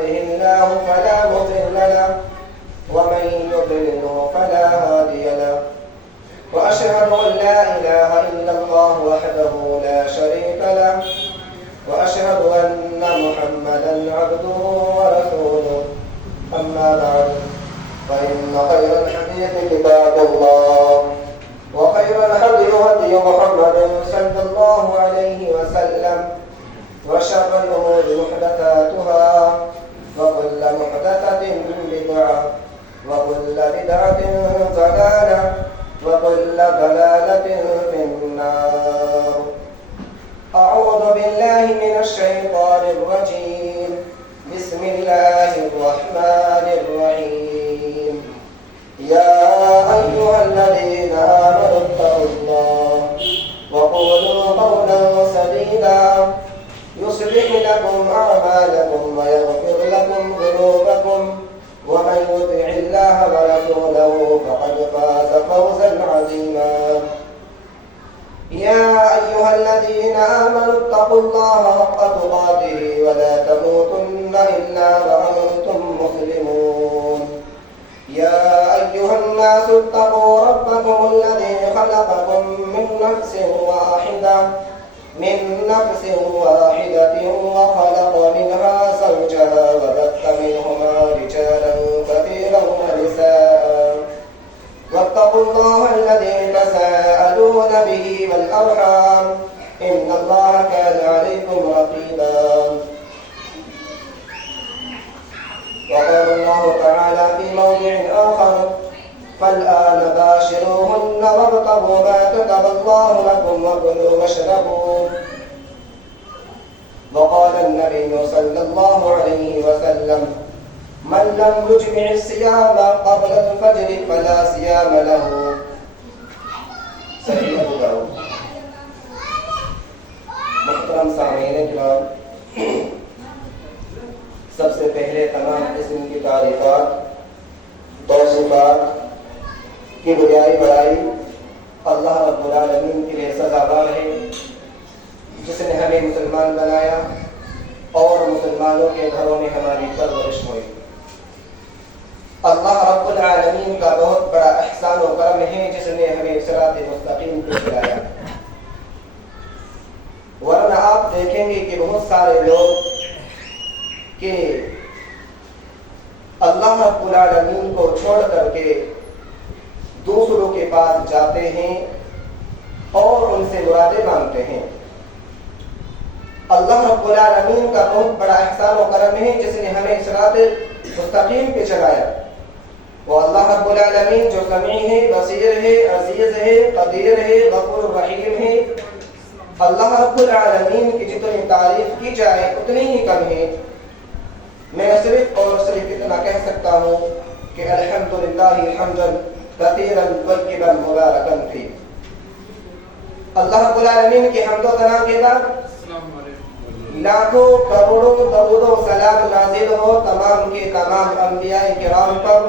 يهده الله فلا مضل له ومن يضلل فلا هادي له وأشهد أن لا إله إلا الله وحده لا شريك له وأشهد أن محمدا عبده ورسوله أما بعد فإن خير الحديث كتاب الله وخير الهدي هدي محمد صلى الله عليه وسلم وشر الأمور محدثاتها وكل محدثة بدعة وكل بدعة ضلالة وكل ضلالة في النار. أعوذ بالله من الشيطان الرجيم. بسم الله الرحمن الرحيم. يا أيها الذين آمنوا اتقوا الله وقولوا قولا سديدا يصلح لكم أعمالكم ويغفر لكم ذنوبكم ومن يطع الله ورسوله فقد فاز فوزا عظيما. يا أيها الذين آمنوا اتقوا الله حق تقاته ولا تموتن إلا وأنتم مسلمون. يا أيها الناس اتقوا ربكم الذي خلقكم من نفس واحدة وخلق منها زوجها وبث منهما رجالا كثيرا ونساء واتقوا الله الذي تساءلون به والأرحام إن الله كان عليكم رقيبا. وقال الله تعالى في موضع آخر فالآن باشروهن وابتغوا ما كتب الله لكم وكلوا واشربوا. وقال النبي صلى الله عليه وسلم من لم يجمع الصيام قبل الفجر فلا صيام له. صحیح ابو داؤد. محترم سامعین کرام، سب سے پہلے تمام قسم کی تعریفات توصیفات کی بڑائی اللہ رب العالمین کے لیے سزاوار ہے، جس نے ہمیں مسلمان بنایا اور مسلمانوں کے گھروں میں ہماری پرورش ہوئی۔ اللہ رب العالمین کا بہت بڑا احسان و کرم ہے جس نے ہمیں صراط مستقیم کو دلایا، ورنہ آپ دیکھیں گے کہ بہت سارے لوگ کہ اللہ رب العالمین کو چھوڑ کر کے دوسروں کے پاس جاتے ہیں اور ان سے مرادیں مانگتے ہیں۔ اللہ رب العالمین کا بہت بڑا احسان و کرم ہے جس نے ہمیں صراط مستقیم پہ چلایا۔ وہ اللہ رب العالمین جو سمیع ہے، بصیر ہے، عزیز ہے، قدیر ہے، غفور رحیم ہے۔ اللہ رب العالمین کی جتنی تعریف کی جائے اتنی ہی کم ہے۔ میں صرف اور صرف اتنا کہہ سکتا ہوں کہ الحمدللہ حمدا کثیرا طیبا مبارکا فیہ۔ اللہ رب العالمین کی حمد و ثنا کے بعد لاکھوں کروڑوں درود و سلام نازل ہو تمام کے تمام انبیاء کرام پر،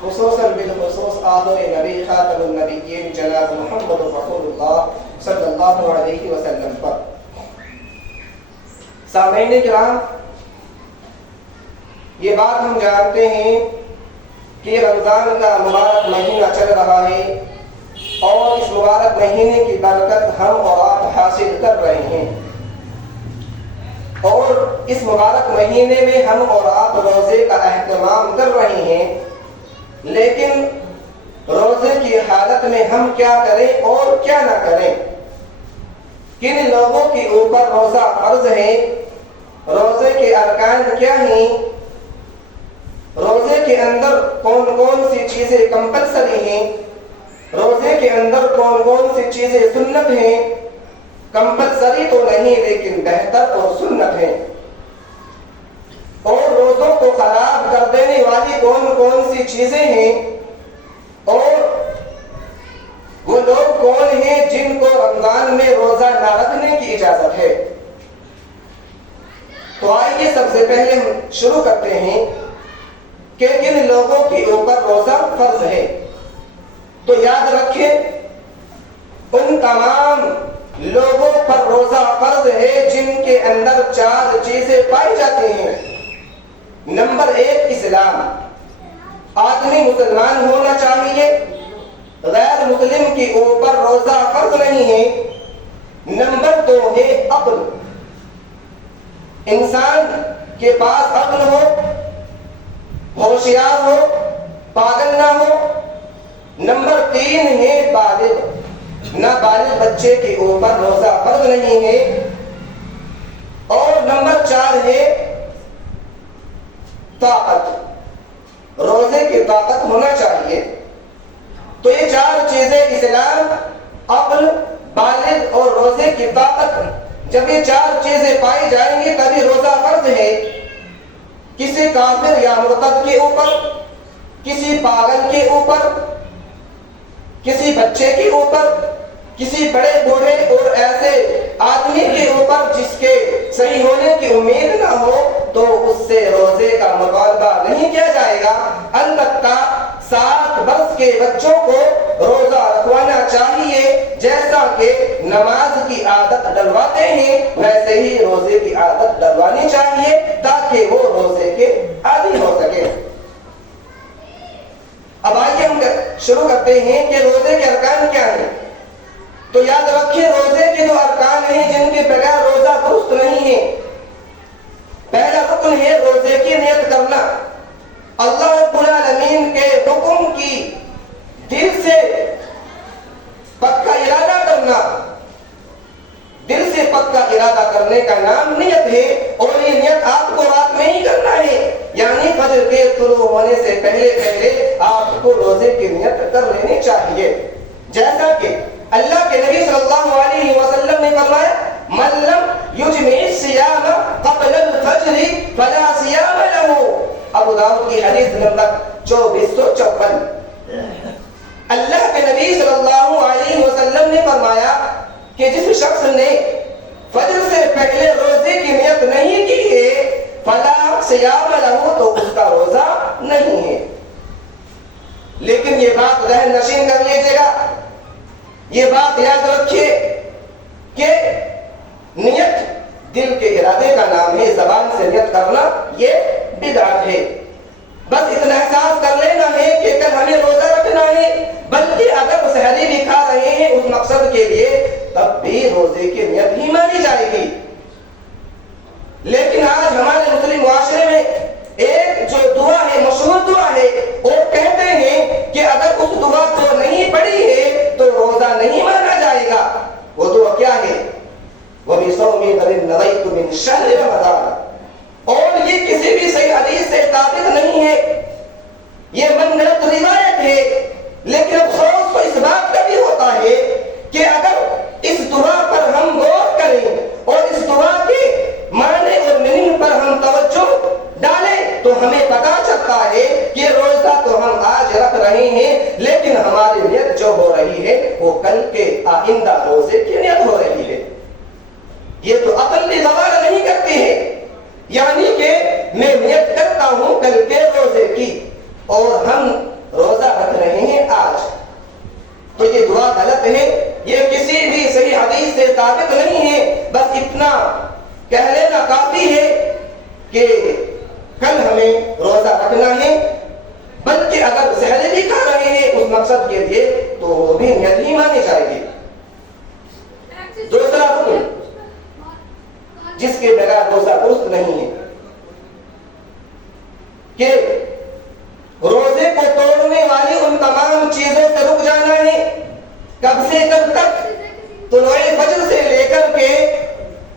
خصوصاً بالخصوص آخر نبی خاتم النبیین جناب محمد رسول اللہ صلی اللہ علیہ وسلم پر۔ سامعین کرام، یہ بات ہم جانتے ہیں کہ رمضان کا مبارک مہینہ چل رہا ہے اور اس مبارک مہینے کی برکت ہم اور آپ حاصل کر رہے ہیں، اور اس مبارک مہینے میں ہم اور آپ روزے کا اہتمام کر رہے ہیں، لیکن روزے کی حالت میں ہم کیا کریں اور کیا نہ کریں؟ کن لوگوں کے اوپر روزہ فرض ہے؟ روزے کے ارکان کیا ہیں؟ روزے کے اندر کون کون سی چیزیں کمپلسری ہیں؟ روزے کے اندر کون کون سی چیزیں سنت ہیں؟ کمپلسری تو نہیں لیکن بہتر اور سنت ہے۔ اور روزوں کو خراب کر دینے والی کون کون سی چیزیں ہیں، اور وہ لوگ کون ہیں جن کو رمضان میں روزہ نہ رکھنے کی اجازت ہے؟ تو آئیے سب سے پہلے ہم شروع کرتے ہیں کہ کن لوگوں کے اوپر روزہ فرض ہے۔ تو یاد رکھیں، ان تمام لوگوں پر روزہ فرض ہے جن کے اندر 4 چیزیں پائی جاتی ہیں۔ نمبر 1 اسلام، آدمی مسلمان ہونا چاہیے، غیر مسلم کے اوپر روزہ فرض نہیں ہے۔ نمبر 2 ہے عقل، انسان کے پاس عقل ہو، ہوشیار ہو، پاگل نہ ہو۔ نمبر 3 ہے بالغ، نابالغ بچے کے اوپر روزہ فرض نہیں ہے۔ اور نمبر 4 ہے طاقت، روزے کی طاقت ہونا چاہیے۔ تو یہ 4 چیزیں اسلام، عقل، بالغ اور روزے کی طاقت، جب یہ 4 چیزیں پائی جائیں گی تبھی روزہ فرض ہے۔ کسی کافر یا مرتد کے اوپر، کسی پاگل کے اوپر، کسی بچے کے اوپر، کسی بڑے بوڑھے اور ایسے آدمی کے اوپر جس کے صحیح ہونے کی امید نہ ہو تو اس سے روزے کا مطالبہ نہیں کیا جائے گا۔ البتہ 7 برس کے بچوں کو روزہ رکھوانا چاہیے، جیسا کہ نماز کی عادت ڈلواتے ہیں ویسے ہی روزے کی عادت ڈلوانی چاہیے تاکہ وہ روزے کے عادی ہو سکے۔ اب آئیے ہم شروع کرتے ہیں کہ روزے کے ارکان کیا ہیں۔ تو یاد رکھیے روزے کے 2 ارکان ہیں جن کے بغیر روزہ درست نہیں ہے۔ پہلا رکن ہے روزے کی نیت کرنا، اللہ رب العالمین کے حکم کی دل سے پکا ارادہ کرنا۔ دل سے پکا ارادہ کرنے کا نام نیت ہے، اور یہ نیت آپ کو رات میں ہی کرنا ہے، یعنی فجر کے طلوع ہونے سے پہلے پہلے آپ کو روزے کی نیت کر لینی چاہیے۔ جیسا کہ اللہ کے نبی صلی اللہ علیہ وسلم نے فرمایا من لم یجمع الصیام قبل الفجر فلا صیام له، ابو داؤد کی حدیث نمبر 2454۔ اللہ کے نبی صلی اللہ علیہ وسلم نے فرمایا کہ جس شخص نے فجر سے پہلے روزے کی نیت نہیں کی ہے فلا صیام له، تو اس کا روزہ نہیں ہے۔ لیکن یہ بات ذہن نشین کر لیجیے گا، یہ بات یاد رکھیے کہ نیت دل کے ارادے کا نام ہے، زبان سے نیت کرنا یہ بدعت ہے۔ بس اتنا احساس کر لینا ہے کہ کل ہمیں روزہ رکھنا ہے، بلکہ اگر سحری بھی کھا رہے ہیں اس مقصد کے لیے تب بھی روزے کی نیت ہی مانی جائے گی۔ لیکن آج ہمارے مسلم معاشرے میں ایک جو دعا ہے، مشہور دعا ہے، اور کہتے ہیں کہ اگر اس دعا کو نہیں پڑھی ہے تو روزہ نہیں مانا جائے گا۔ وہ دعا کیا ہے؟ وَبِصَوْمِ غَدٍ نَوَيْتُ مِنْ شَهْرِ رَمَضَانَ، اور یہ کسی بھی صحیح حدیث سے ثابت نہیں ہے، یہ من گھڑت روایت ہے۔ لیکن افسوس تو اس بات کا بھی ہوتا ہے کہ اگر اس دعا پر ہم غور کریں اور اس دعا کے معنی اور میننگ پر ہم توجہ ڈالیں تو ہمیں پتا چلتا ہے کہ روزہ تو ہم آج رکھ رہے ہیں، لیکن ہماری نیت جو ہو رہی ہے وہ کل کے آئندہ روزے کی نیت ہو رہی ہے۔ یہ تو عقل بھی گوارا نہیں کرتی ہے، یعنی کہ میں نیت کرتا ہوں کل کے روزے کی اور ہم روزہ رکھ رہے ہیں آج، تو یہ دعا غلط ہے، یہ کسی بھی صحیح حدیث سے ثابت نہیں ہے۔ بس اتنا کہہ لینا کافی ہے کہ کل ہمیں روزہ رکھنا ہے، بلکہ اگر سحری بھی کھا رہے ہیں اس مقصد کے لیے تو وہ بھی نیت ہی مانی جائے گی۔ دوسرا رکن جس کے بغیر روزہ درست نہیں ہے کہ روزے کو توڑنے والی ان تمام چیزوں سے رک جانا ہے۔ کب سے کب تک؟ طلوع فجر سے لے کر کے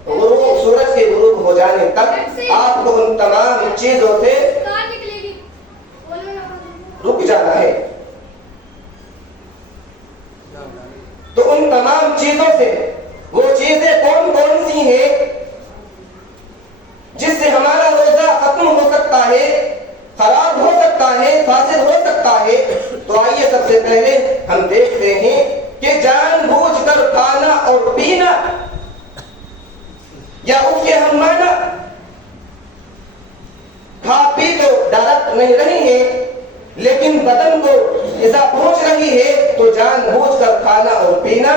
غروب، سورج کے غروب ہو جانے تک آپ کو ان تمام چیزوں سے رک جانا ہے۔ تو ان تمام چیزوں سے وہ چیزیں کون کون سی ہیں جس سے ہمارا روزہ ختم ہو سکتا ہے، خراب ہو سکتا ہے، فاسد ہو سکتا ہے؟ تو آئیے سب سے پہلے ہم دیکھتے ہیں کہ جان بوجھ کر کھانا اور پینا یا اس کے ہم مانا کھا پی تو ڈائریکٹ نہیں رہی ہے، لیکن بدن کو غذا پہنچ رہی ہے، تو جان بوجھ کر کھانا اور پینا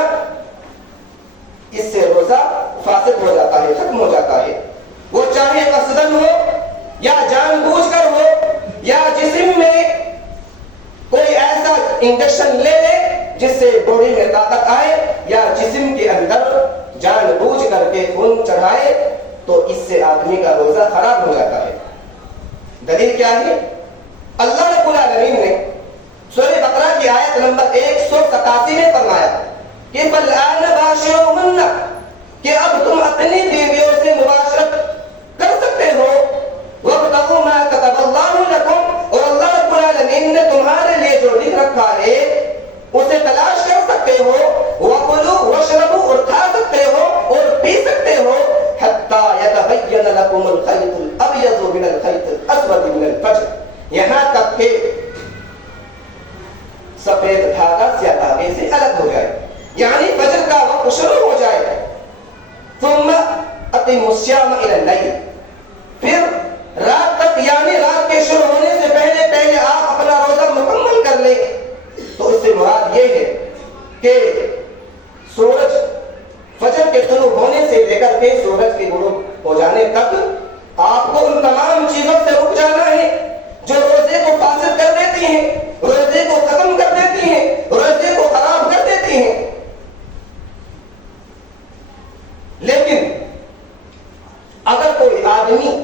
اس سے روزہ فاسد ہو جاتا ہے، ختم ہو جاتا ہے۔ وہ چاہے قصدن ہو یا جان بوجھ طاقت آئے یا جسم کے اندر جان بوجھ کر کے خون چڑھائے تو اس سے آدمی کا روزہ خراب ہو جاتا ہے۔ دلیل کیا ہے؟ اللہ رب العالمین نے سورہ بقرہ کی آیت نمبر 187 میں فرمایا کہ فَالْآنَ بَاشِرُوهُنَّ، کہ اب تم اپنی بیویوں سے مباشرت کر سکتے ہو، وَابْتَغُوا مَا كَتَبَ اللَّهُ لَكُمْ، اور اللہ رب العالمین نے تمہارے لیے جو لکھ رکھا ہے اسے تلاش کر سکتے ہو، وَكُلُوا وَاشْرَبُوا، اور کھا سکتے ہو اور پی سکتے ہو، حَتَّى يَتَبَيَّنَ لَكُمُ الْخَيْطُ الْأَبْيَضُ مِنَ الْخَيْطِ الْأَسْوَدِ مِنَ الْفَجْرِ، یہاں تک کہ سفید دھاگا سیاہ دھاگے سے الگ ہو جائے، یعنی فجر کا وقت شروع ہو جائے۔ ثم اقیموا الصیام الی اللیل، پھر رات تک یعنی رات کے شروع ہونے سے پہلے آپ اپنا روزہ مکمل کر لیں۔ تو اس سے مراد یہ ہے کہ سورج فجر کے طلوع ہونے سے لے کر کے سورج کے غروب ہو جانے تک آپ کو ان تمام چیزوں سے رک جانا ہے جو روزے کو فاسد کر دیتی ہیں، روزے کو ختم کر دیتی ہیں، روزے کو خراب کر دیتی ہیں۔ لیکن اگر کوئی آدمی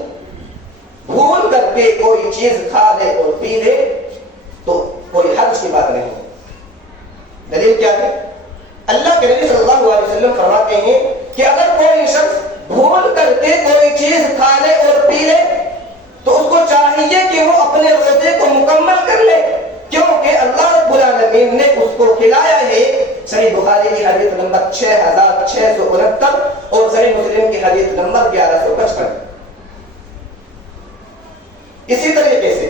بھول کر کے کوئی چیز کھا لے اور پی لے تو کوئی حرج کی بات نہیں۔ دلیل کیا ہے؟ اللہ کے نبی صلی اللہ علیہ وسلم فرماتے ہیں کہ اگر کوئی شخص بھول کر کے کوئی چیز کھا لے اور پی لے تو اس کو چاہیے کہ وہ اپنے روزے کو مکمل کر لے، کیونکہ اللہ رب العالمین نے اس کو کھلایا ہے۔ صحیح بخاری کی حدیث نمبر 6669 اور صحیح مسلم کی حدیث نمبر 1155۔ اسی طریقے سے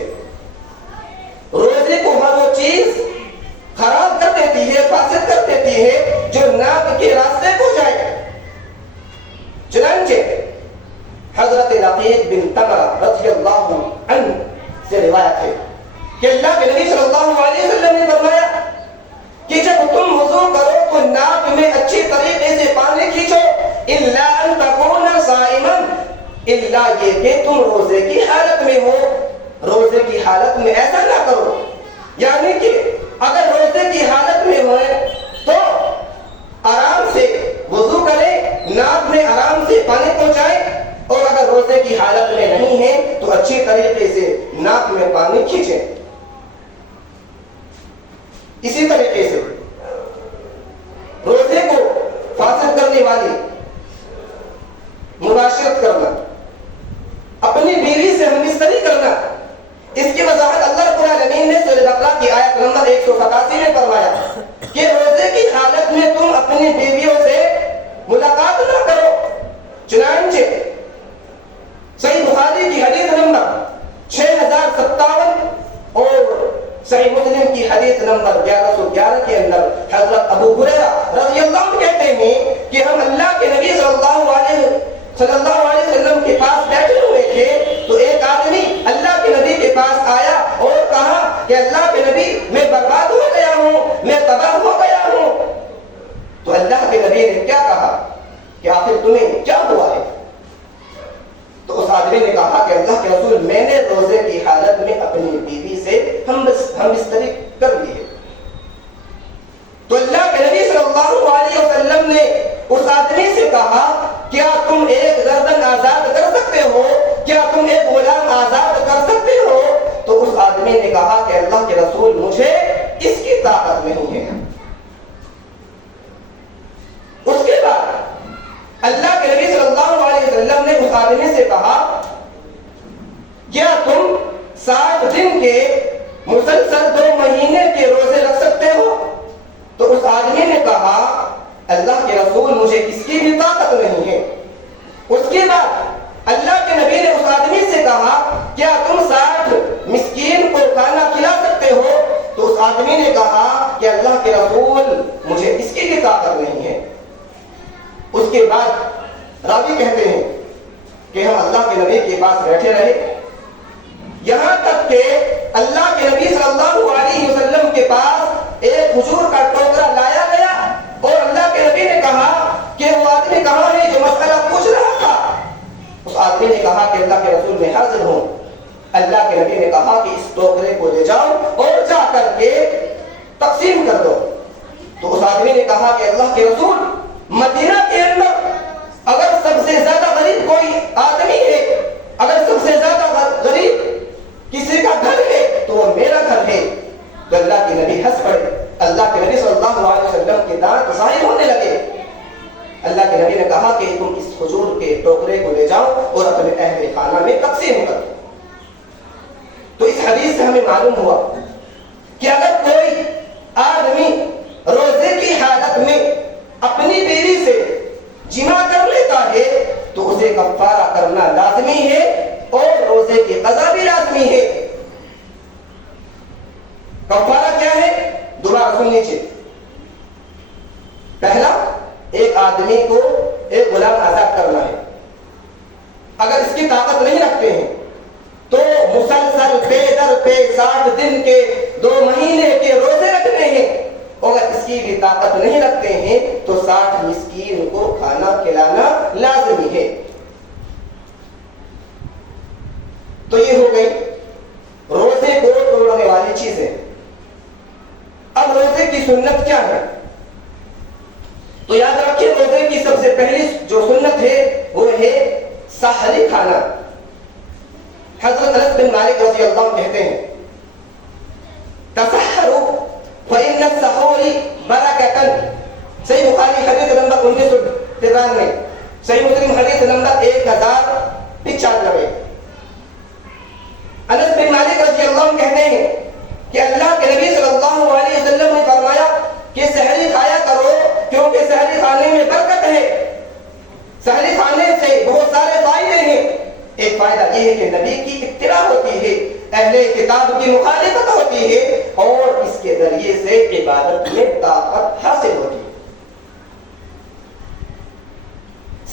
روزے کو ہر وہ چیز خراب کر دیتی ہے، فاسد کر دیتی ہے جو ناک کے راستے کو جائے۔ چنانچہ حضرت لقیط بن تمرہ رضی اللہ عنہ سے روایت ہے کہ اللہ کے نبی صلی اللہ علیہ وسلم نے فرمایا کہ جب تم وضو کرو تو ناک میں اچھی طریقے سے پانی کھینچو، الا ان تکون صائما، الا یہ کہ تم روزے کی حالت میں ہو۔ روزے کی حالت میں ایسا نہ کرو، یعنی کہ اگر روزے کی حالت میں ہوئے تو آرام سے وضو کرے، ناک میں آرام سے پانی پہنچائے، اور اگر روزے کی حالت میں نہیں ہے تو اچھی طریقے سے ناک میں پانی کھینچے۔ اسی طریقے سے روزے کو فاسد کرنے والی مباشرت کرنا، اپنی بیوی سے ہمبستری کرنا، اس کی وضاحت اللہ رب العالمین نے سورہ بقرہ کی آیت نمبر 187 میں فرمایا کہ روزے کی حالت میں تم اپنی بیویوں سے ملاقات نہ کرو۔ چنانچہ صحیح بخاری کی حدیث نمبر 6057 اور صحیح مسلم کی حدیث نمبر 1111 کے اندر حضرت ابو ہریرہ رضی اللہ عنہ کہتے ہیں کہ ہم اللہ کے نبی صلی اللہ علیہ وسلم کے پاس بیٹھے ہوئے تھے تو ایک آدمی اللہ کے نبی کے پاس آیا اور کہا کہ اللہ کے نبی میں برباد ہو گیا ہوں، میں تباہ ہو گیا ہوں۔ تو اللہ کے نبی نے کیا کہا کہ آخر تمہیں کیا ہوا ہے؟ تو اس آدمی نے کہا کہ اللہ کے رسول میں نے روزے کی حالت میں اپنی بیوی سے ہم بستری کر لی ہے۔ تو اللہ کے نبی صلی اللہ علیہ وسلم نے اس آدمی سے کہا کیا تم ایک گردن آزاد کر سکتے ہو؟ کیا تم ایک غلام آزاد کر سکتے ہو؟ تو اس آدمی نے کہا کہ اللہ کے رسول مجھے اس کی طاقت نہیں ہے۔ اس کے بعد اللہ کے نبی صلی اللہ علیہ وسلم نے اس آدمی سے کہا کیا تم 60 دن کے مسلسل 2 مہینے کے روزے رکھ سکتے ہو؟ تو اس آدمی نے کہا اللہ کے رسول مجھے اس کی بھی طاقت نہیں ہے۔ اس کے بعد اللہ کے نبی نے اس آدمی سے کہا کیا تم 60 مسکین کو کھانا کھلا سکتے ہو؟ تو اس آدمی نے کہا کہ اللہ کے رسول مجھے اس کی بھی طاقت نہیں ہے۔ اس کے بعد راوی کہتے ہیں کہ ہم اللہ کے نبی کے پاس بیٹھے رہے، یہاں تک کہ اللہ کے نبی صلی اللہ علیہ وسلم کے پاس ایک کھجور کا ٹوکرا لایا گیا اور اللہ کے نبی نے کہا کہ وہ آدمی کہاں ہے جو مسئلہ پوچھ رہا تھا؟ اس آدمی نے کہا کہ اللہ کے رسول میں حاضر ہوں۔ اللہ کے نبی نے کہا کہ اس ٹوکرے کو لے جاؤ اور جا کر کے تقسیم کر دو۔ تو اس آدمی نے کہا کہ اللہ کے رسول، مدینہ کے اندر اگر سب سے زیادہ غریب کوئی آدمی ہے، اگر سب سے زیادہ غریب کسی کا گھر ہے تو وہ میرا گھر ہے۔ تو اللہ کے نبی ہنس پڑے، اللہ کے نبی صلی اللہ علیہ وسلم کے دانت ظاہر ہونے لگے۔ اللہ کے نبی نے کہا کہ تم اس کھجور کے ٹوکرے کو لے جاؤ اور اپنے اہل خانہ میں تقسیم کرو۔ تو اس حدیث سے ہمیں معلوم ہوا کہ اگر کوئی آدمی روزے کی حالت میں اپنی بیوی سے جمع کر لیتا ہے تو اسے کفارہ کرنا لازمی ہے اور روزے کی قضا بھی لازمی ہے۔ کفارہ کیا ہے؟ دوبارہ سن لیجیے۔ پہلا، ایک آدمی کو ایک غلام آزاد کرنا ہے۔ اگر اس کی طاقت نہیں رکھتے ہیں تو مسلسل پے در پے 60 دن کے 2 مہینے کے روزے رکھنے ہیں۔ اگر اس کی بھی طاقت نہیں رکھتے ہیں تو 60 مسکین کو کھانا کھلانا لازمی ہے۔ تو یہ ہو گئی روزے کو توڑنے والی چیزیں۔ اب روزے کی سنت کیا ہے؟ تو یاد رکھیے، روزے کی سب سے پہلی جو سنت ہے وہ ہے سحری کھانا۔ حضرت انس بن مالک رضی اللہ عنہ کہتے ہیں، تسحروا فإن السحور برکۃ۔ صحیح بخاری حدیث نمبر 1993، صحیح مسلم حدیث نمبر 1095۔ انس بن مالک رضی اللہ عنہ کہتے ہیں کہ اللہ کے نبی صلی اللہ علیہ وسلم نے فرمایا کہ سحری کھایا کرو کیونکہ سحری کھانے میں برکت ہے۔ سحری کھانے سے بہت سارے فائدے ہیں۔ ایک فائدہ یہ ہے کہ نبی کی اتباع ہوتی ہے، اہل کتاب کی مخالفت ہوتی ہے اور اس کے ذریعے سے عبادت میں طاقت حاصل ہوتی ہے۔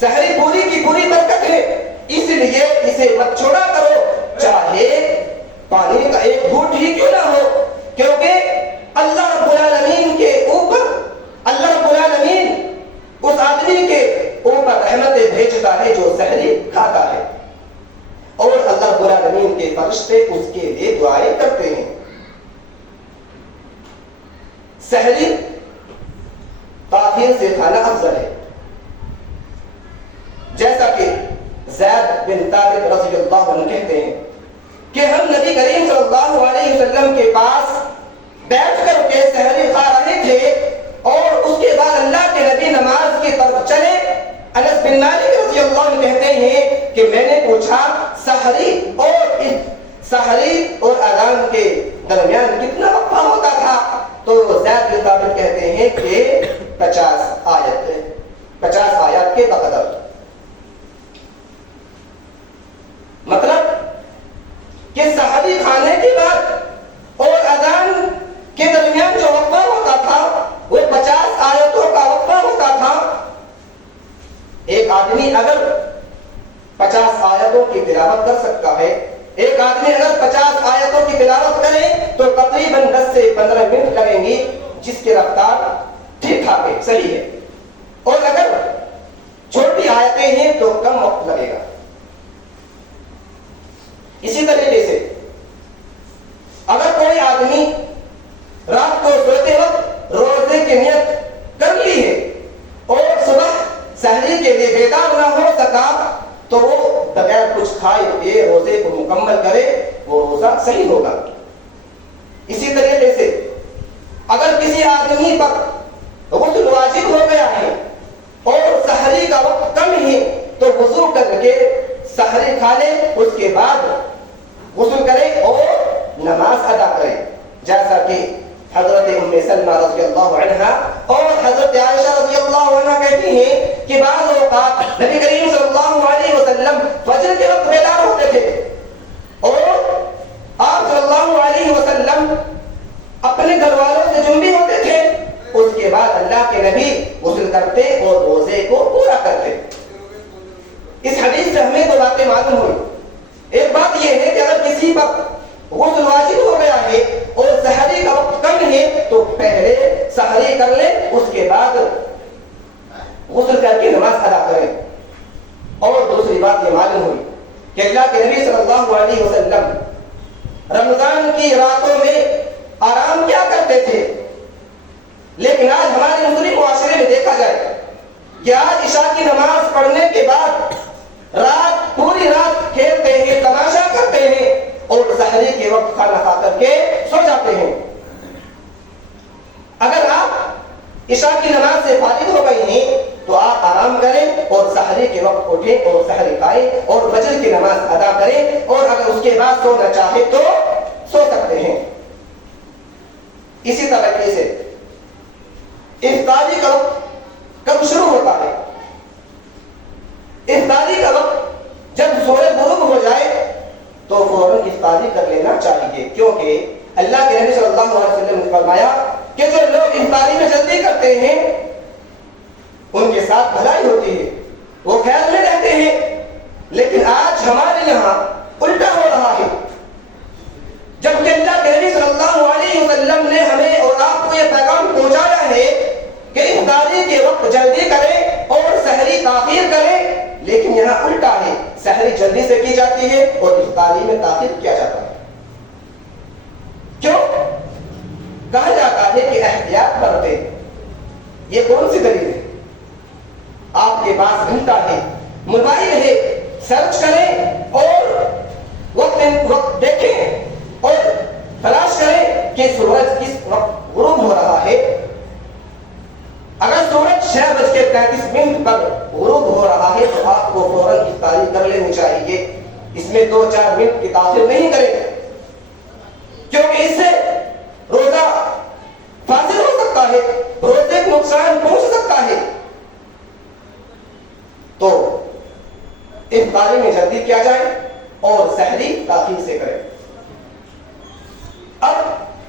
سحری پوری کی پوری برکت ہے، اس لیے اسے مت چھوڑا کرو، چاہے پانی کا ایک گھونٹ ہی کیوں نہ ہو، کیونکہ اللہ رب العالمین کے اوپر، اللہ رب العالمین اس آدمی کے اوپر رحمتیں بھیجتا ہے جو سحری کھاتا ہے، اور اللہ رب العالمین کے فرشتے اس کے لیے دعائیں کرتے ہیں۔ سحری تاخیر سے کھانا افضل ہے، جیسا کہ زید بن ثابت رضی اللہ عنہ کہتے ہیں کہ ہم نبی کریم صلی اللہ علیہ وسلم کے پاس بیٹھ کر کے سحری کھا رہے تھے اور اس کے بعد اللہ کے نبی نماز کی طرف چلے۔ انس بن مالک رضی اللہ عنہ کہتے ہیں کہ میں نے پوچھا سحری اور اذان کے درمیان کتنا وقفہ ہوتا تھا؟ تو زید بن ثابت کہتے ہیں کہ 50 آیات کے بقدر۔ مطلب کہ سحری کھانے کے بعد اور اذان کے درمیان جو وقفہ ہوتا تھا وہ 50 آیتوں کا وقفہ ہوتا تھا۔ ایک آدمی اگر 50 آیتوں کی تلاوت کر سکتا ہے، ایک آدمی اگر 50 آیتوں کی تلاوت کرے تو تقریباً 10 سے 15 منٹ لگیں گی، جس کی رفتار ٹھیک ٹھاک ہے، صحیح ہے۔ اور اگر چھوٹی آیتیں ہیں تو کم وقت لگے گا۔ اسی طریقے سے اگر کوئی آدمی رات کو سوتے وقت روزے کی نیت کر لی ہے اور صبح سحری کے لیے بیدار نہ ہو سکا تو وہ بغیر کچھ کھائے پیے روزے کو مکمل کرے، وہ روزہ صحیح ہوگا۔ اسی طریقے سے اگر کسی آدمی پر غسل واجب ہو گیا ہے اور سحری کا وقت کم ہے تو وضو کر کے سحری کھا لے، اس کے بعد غسل کرے اور نماز ادا کرے، جیسا کہ حضرت ام سلمہ رضی اللہ عنہا اور حضرت عائشہ رضی اللہ عنہ کہتی ہیں کہ بعض اوقات نبی کریم صلی اللہ علیہ وسلم فجر کے وقت بیدار ہوتے تھے اور آپ صلی اللہ علیہ وسلم اپنے گھر والوں سے جنبی ہوتے تھے، اس کے بعد اللہ کے نبی غسل کرتے اور روزے کو پورا کرتے۔ اس حدیث سے ہمیں دو باتیں معلوم ہوئی۔ ایک بات یہ ہے کہ اگر کسی پر غسل واجب ہو گیا ہے اور سحری کا وقت کم ہے تو پہلے سحری کر لے، اس کے بعد غسل کر کے نماز ادا کرے۔ اور دوسری بات یہ معلوم ہوئی کہ اللہ کے نبی صلی اللہ علیہ وسلم رمضان کی راتوں میں آرام کیا کرتے تھے؟ لیکن آج ہمارے مسلم معاشرے میں دیکھا جائے کہ آج عشاء کی نماز پڑھنے کے بعد پوری رات کھیلتے ہیں، تماشا کرتے ہیں اور سحری کے وقت کھانا کھا کر کے سو جاتے ہیں۔ اگر آپ عشاء کی نماز سے فارغ ہو گئی ہیں تو آپ آرام کریں اور سحری کے وقت اٹھیں اور سحری کھائیں اور فجر کی نماز ادا کریں، اور اگر اس کے بعد سونا چاہے تو سو سکتے ہیں۔ اسی طریقے سے افطاری کا وقت کب شروع ہوتا ہے؟ افطاری کا وقت جب سورج غروب ہو جائے تو فوراً افطاری کر لینا چاہیے، کیونکہ اللہ کے نبی صلی اللہ علیہ وسلم نے فرمایا کہ جو لوگ افطاری میں جلدی کرتے ہیں ان کے ساتھ بھلائی ہوتی ہے، وہ خیر میں رہتے ہیں۔ لیکن آج ہمارے یہاں الٹا ہو رہا ہے، جبکہ اللہ کے نبی صلی اللہ علیہ وسلم نے ہمیں اور آپ کو یہ پیغام پہنچایا ہے کہ افطاری کے وقت جلدی کریں اور سحری تاخیر کریں، لیکن یہاں الٹا ہے، سحری جلدی سے کی جاتی ہے اور افطاری میں تاخیر کیا جاتا ہے۔ کیوں؟ کہا جاتا ہے کہ احتیاط برتیں۔ یہ کون سی دلیل ہے؟ آپ کے پاس گھنٹہ ہے، موبائل ہے، سرچ کریں اور وقت دیکھیں اور تلاش کریں کہ سورج کس وقت غروب ہو رہا ہے۔ اگر سورج 6:35 پر غروب ہو رہا ہے تو آپ کو فوراً افطاری کر لینی چاہیے، اس میں 2-4 منٹ کی تاخیر نہیں کریں، کیونکہ اس سے روزہ فاسد ہو سکتا ہے، روزے کو نقصان پہنچ سکتا ہے۔ تو افطاری میں جلدی کیا جائے اور سحری تاخیر سے کریں۔ اب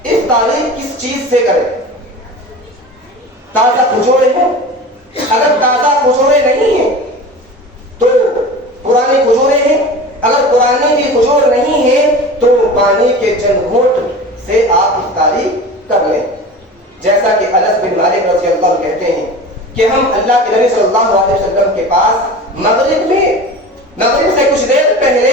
افطاری کس چیز سے کریں؟ تازہ کھجورے ہیں، اگر تازہ کھجورے نہیں ہیں تو پرانی کھجورے ہیں، اگر پرانی بھی کھجور نہیں ہے تو پانی کے چند گھونٹ سے آپ افطاری کر لیں۔ جیسا کہ انس بن مالک رضی اللہ عنہ کہتے ہیں کہ ہم اللہ کے نبی صلی اللہ علیہ وسلم کے پاس مغرب سے کچھ دیر پہلے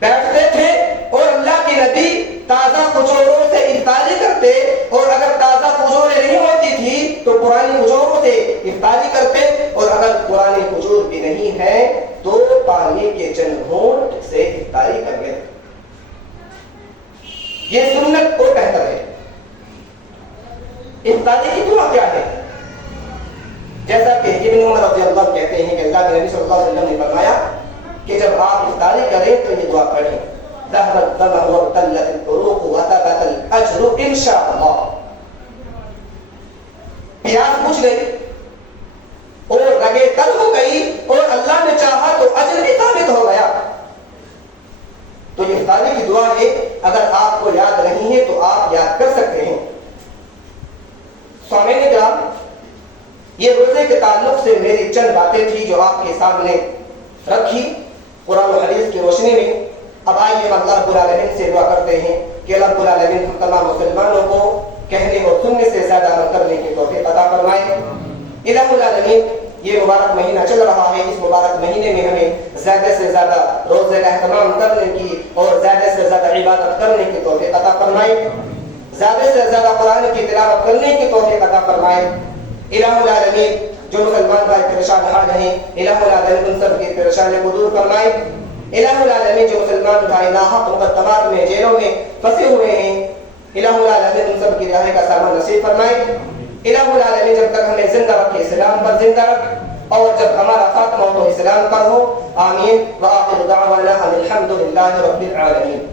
بیٹھتے تھے اور اللہ کے نبی تازہ کھجوروں سے افطاری کرتے، اور اگر تازہ کھجوریں نہیں ہوتی تھی تو پرانی کھجوروں سے افطاری کرتے، اور اگر پرانی کھجور بھی نہیں ہے تو پانی کے چند گھونٹ سے افطاری کر لیتے۔ یہ سنت کو بہتر ہے۔ افطاری کی دعا کیا ہے؟ جیسا کہ ابن عمر رضی اللہ عنہ کہتے ہیں کہ اللہ کے نبی صلی اللہ علیہ وسلم نے فرمایا کہ جب آپ افطاری کریں تو یہ دعا پڑھیں، ذهب الظمأ وابتلت العروق وثبت الاجر ان شاء اللہ۔ پیاس بجھ گئی اور رگیں تر ہو گئی اور اللہ نے چاہا تو اجر بھی ثابت ہو گیا۔ تو یہ افطاری کی دعا ہے، اگر آپ کو یاد نہیں ہے تو آپ یاد کر سکتے ہیں۔ سامعین کرام، یہ روزے کے تعلق سے میری چند باتیں تھی جو آپ کے سامنے رکھی قرآن و حدیث کی روشنی میں۔ اب آئیے ہم اللہ رب العالمین سے دعا کرتے ہیں کہ رب العالمین ہم تمام مسلمانوں کو کہنے اور سننے سے زیادہ عمل کرنے کی توفیق عطا فرمائے۔ الہ العالمین، یہ مبارک مہینہ چل رہا ہے، اس مبارک مہینے میں ہمیں زیادہ سے زیادہ روزے کا اہتمام کرنے کی اور زیادہ سے زیادہ عبادت کرنے کی توفیق عطا فرمائے، زیادہ سے زیادہ قرآن کی تلاوت کرنے کی توفیق عطا فرمائے۔ الہ العالمین، جو مسلمان بھائی پریشان حال ہیں، الہ العالمین ان سب کی پریشانی کو دور فرمائے۔ الہ العالمین، جو مسلمان بھائی ناحق مقدمات میں جیلوں میں پھنسے ہوئے ہیں، الہ العالمین ان سب کی رہائی کا سامان نصیب فرمائے۔ الہ العالمین، جب تک ہمیں زندہ رکھے اسلام پر زندہ رکھ، اور جب ہمارا خاتمہ ہو تو اسلام پر ہو۔ آمین۔ وآخر دعوانا ان الحمد للہ رب العالمین۔